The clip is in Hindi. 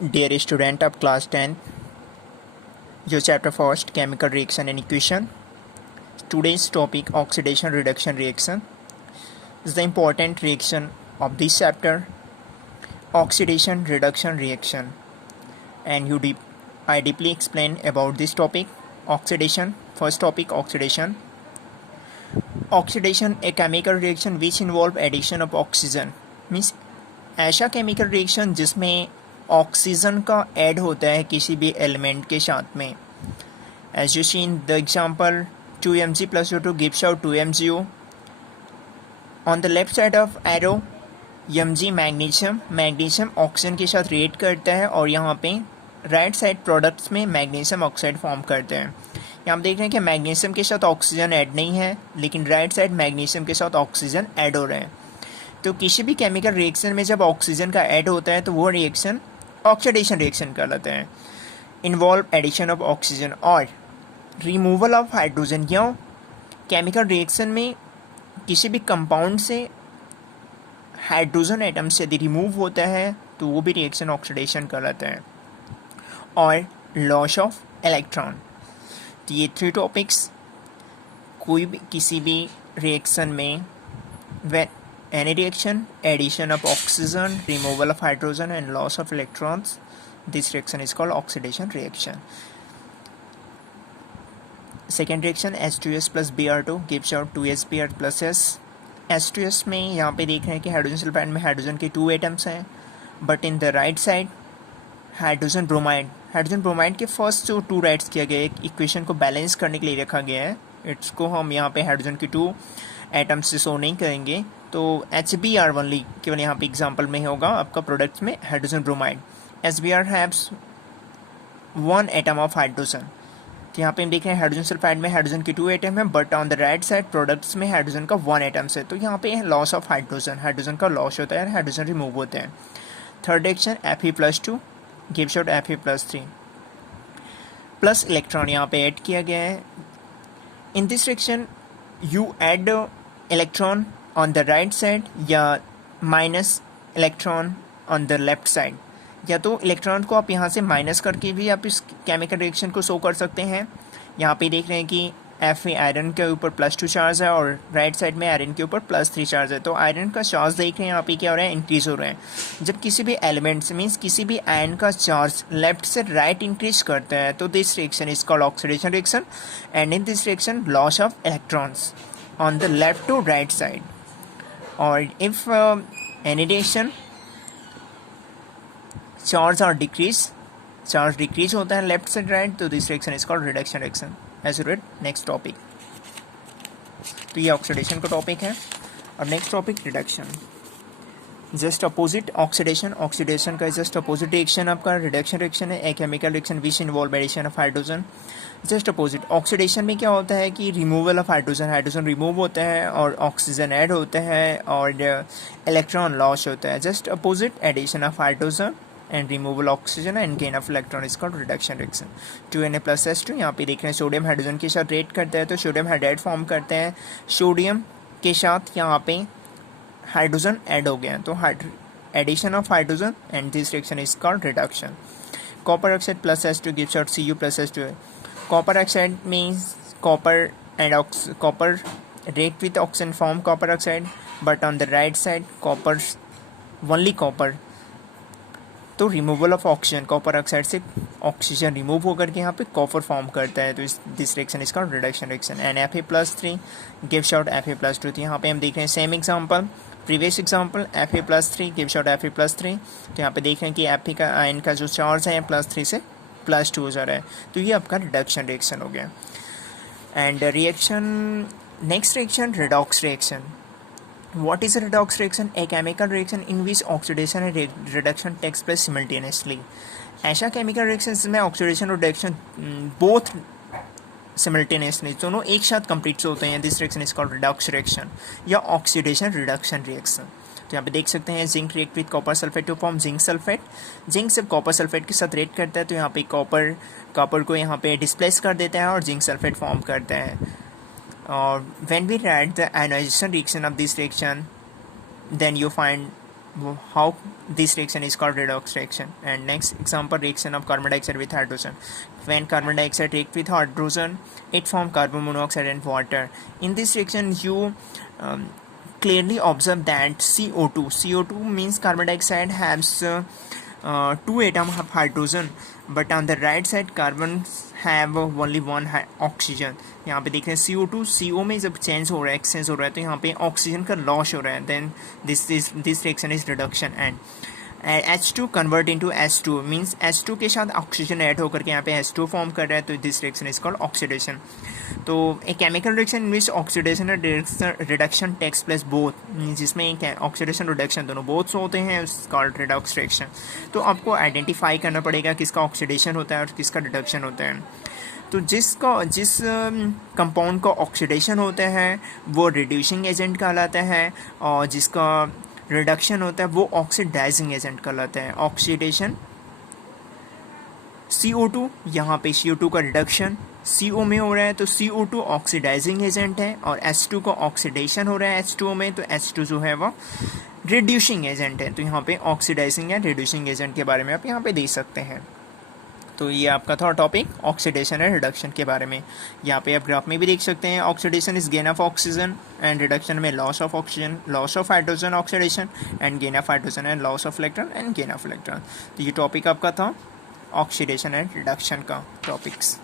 Dear student of class 10th, your chapter first, chemical reaction and equation. Today's topic, oxidation reduction reaction, is the important reaction of this chapter, oxidation reduction reaction. And I deeply explain about this topic, oxidation. First topic, oxidation. Oxidation, a chemical reaction which involve addition of oxygen, means ऐसा chemical reaction जिसमें ऑक्सीजन का ऐड होता है किसी भी एलिमेंट के साथ में. As you see in the example 2mg plus O2 gives out 2MgO. On the left side of arrow mg magnesium oxygen के साथ रिएक्ट करता है और यहाँ पे राइट साइड प्रोडक्ट्स में मैग्नीशियम ऑक्साइड फॉर्म करते हैं. यहाँ आप देख रहे हैं कि मैग्नीशियम के साथ ऑक्सीजन ऐड नहीं है, लेकिन राइट साइड मैग्नीशियम के साथ ऑक्सीजन ऐड हो रहे हैं. तो किसी भी केमिकल रिएक्शन में जब ऑक्सीजन का ऐड होता है तो वो रिएक्शन ऑक्सीडेशन रिएक्शन कहलाते हैं. इन्वॉल्व एडिशन ऑफ ऑक्सीजन और रिमूवल ऑफ हाइड्रोजन. या केमिकल रिएक्शन में किसी भी कंपाउंड से हाइड्रोजन एटम से यदि रिमूव होता है तो वो भी रिएक्शन ऑक्सीडेशन कहलाते हैं. और लॉस ऑफ इलेक्ट्रॉन. तो ये 3 टॉपिक्स कोई भी किसी भी रिएक्शन में any reaction, addition of oxygen, removal of hydrogen and loss of electrons, this reaction is called oxidation reaction. Second reaction, H2S plus Br2 gives out 2SBr plus S. H2S में यहाँ पे देख रहे हैं कि हाइड्रोजन सल्फाइड में हाइड्रोजन के 2 एटम्स हैं, but in the right side hydrogen bromide के फर्स्ट जो 2 राइट्स किया गया है, इक्वेशन को बैलेंस करने के लिए रखा गया है. इसको हम यहाँ पे हाइड्रोजन के 2 एटम्स से शो नहीं करेंगे, तो HBr ओनली केवल यहाँ पे एग्जांपल में होगा आपका प्रोडक्ट्स में hydrogen bromide. HBr haves 1 atom of hydrogen. तो यहाँ पे हम देख रहे हैं हाइड्रोजन सल्फाइड में हाइड्रोजन के 2 एटम है, but on the right side products में हाइड्रोजन का 1 एटम्स है. तो यहाँ पे लॉस ऑफ हाइड्रोजन का लॉस होता है, हाइड्रोजन रिमूव होते हैं. Third reaction Fe+2 gives out Fe+3 plus electron यहाँ पे ऐड किया गया है. In this reaction you add electron on the right side या minus electron on the left side. या तो इलेक्ट्रॉन को आप यहाँ से माइनस करके भी आप इस केमिकल रिएक्शन को शो कर सकते हैं. यहाँ पे देख रहे हैं कि Fe आयरन के ऊपर +2 चार्ज है और राइट साइड में आयरन के ऊपर +3 चार्ज है. तो आयरन का चार्ज देख रहे हैं यहाँ पे क्या हो रहा है, इंक्रीज हो रहा है. जब किसी भी एलिमेंट्स मीन्स किसी भी आयन का चार्ज लेफ्ट से राइट इंक्रीज करता है तो this reaction is called oxidation reaction. And in this reaction loss of electrons on the left to right side. और if any reaction charge or decrease, charge decrease होता है left से right, तो this reaction is called reduction reaction. as you read next topic. तो ये oxidation का topic है. और next topic reduction. Just opposite oxidation का जस्ट अपोजिट रिएक्शन आपका रिडक्शन रिएक्शन है. A chemical reaction which involve addition of hydrogen. Just opposite oxidation में क्या होता है कि रिमूवल ऑफ हाइड्रोजन रिमूव होता है और ऑक्सीजन ऐड होता है और इलेक्ट्रॉन लॉस होता है. Just opposite addition of hydrogen and removal oxygen and gain of electron is called reduction reaction. 2Na+H2 यहाँ पे देख रहे हैं सोडियम हाइड्रोजन के साथ रिएक्ट करता है तो सोडियम हाइड्राइड फॉर्म करते हैं. सोडियम के साथ यहाँ पे हाइड्रोजन ऐड हो गया, तो addition of hydrogen and this reaction is called reduction. Copper oxide plus H2 gives out Cu+H2. Copper oxide means copper and copper react with oxygen form copper oxide, but on the right side copper only copper. तो removal of oxygen, copper oxide से ऑक्सीजन रिमूव होकर के यहाँ पे कॉपर फॉर्म करता है, तो this reaction is called reduction reaction. And Fe+3 gives out Fe+2. तो यहाँ पे हम देख रहे हैं same example, previous example Fe+3 gives out Fe+3. तो यहाँ पे देख रहे हैं कि Fe का आयन का जो चार्ज है +3 से +2 हो जा रहा है, तो ये आपका रिडक्शन रिएक्शन हो गया. And reaction next reaction redox reaction. What is a redox reaction? A chemical reaction in which oxidation and reduction takes place simultaneously. ऐसा chemical reaction जिसमें oxidation और reduction both simultaneously दोनों एक साथ complete होते हैं. This reaction is called redox reaction या oxidation reduction reaction. तो यहाँ पे देख सकते हैं zinc react with copper sulphate to form zinc sulphate. Zinc जब कॉपर सल्फेट के साथ रिएक्ट करता है तो यहाँ पे कॉपर को यहाँ पे डिस्प्लेस कर देता है और जिंक सल्फेट फॉर्म करता है. और when we write the ionization reaction of this reaction, then you find how this reaction is called redox reaction. And next example, reaction of carbon dioxide with hydrogen. When carbon dioxide reacts with hydrogen, it forms carbon monoxide and water. In this reaction, you clearly observe that CO2 means carbon dioxide has 2 atoms of hydrogen, but on the right side carbon have only one oxygen. यहाँ पे देख रहे हैं CO2 CO में जब चेंज हो रहा है, एक्सचेंज हो रहा है, तो यहाँ पे ऑक्सीजन का लॉस हो रहा है. Then this reaction is reduction. And H2 convert into H2 means H2 के साथ ऑक्सीजन ऐड होकर के यहाँ पे H2 फॉर्म कर रहा है, तो this reaction is called oxidation. तो a chemical reaction in which oxidation और रिडक्शन टेक्स प्लेस बोथ, जिसमें ऑक्सीडेशन रिडक्शन दोनों बोथ होते हैं, कॉल्ड रिडॉक्स रिएक्शन. तो आपको आइडेंटिफाई करना पड़ेगा किसका ऑक्सीडेशन होता है और किसका रिडक्शन होता है. तो जिस कंपाउंड का ऑक्सीडेशन होता है वो रिड्यूसिंग एजेंट कहलाता है, और जिसका रिडक्शन होता है वो ऑक्सीडाइजिंग एजेंट कहलाता है. ऑक्सीडेशन CO2, यहाँ पे CO2 का रिडक्शन CO में हो रहा है, तो CO2 ऑक्सीडाइजिंग एजेंट है, और H2 का ऑक्सीडेशन हो रहा है H2O में, तो H2 जो है वो रिड्यूसिंग एजेंट है. तो यहाँ पे ऑक्सीडाइजिंग या रिड्यूसिंग एजेंट के बारे में आप यहाँ पे देख सकते हैं. तो ये आपका था टॉपिक ऑक्सीडेशन एंड रिडक्शन के बारे में. यहाँ पे आप ग्राफ में भी देख सकते हैं, oxidation is gain of oxygen and reduction में loss of oxygen, loss of hydrogen oxidation, and gain of hydrogen and loss of electron and gain of electron. तो ये टॉपिक आपका था ऑक्सीडेशन एंड रिडक्शन का टॉपिक्स.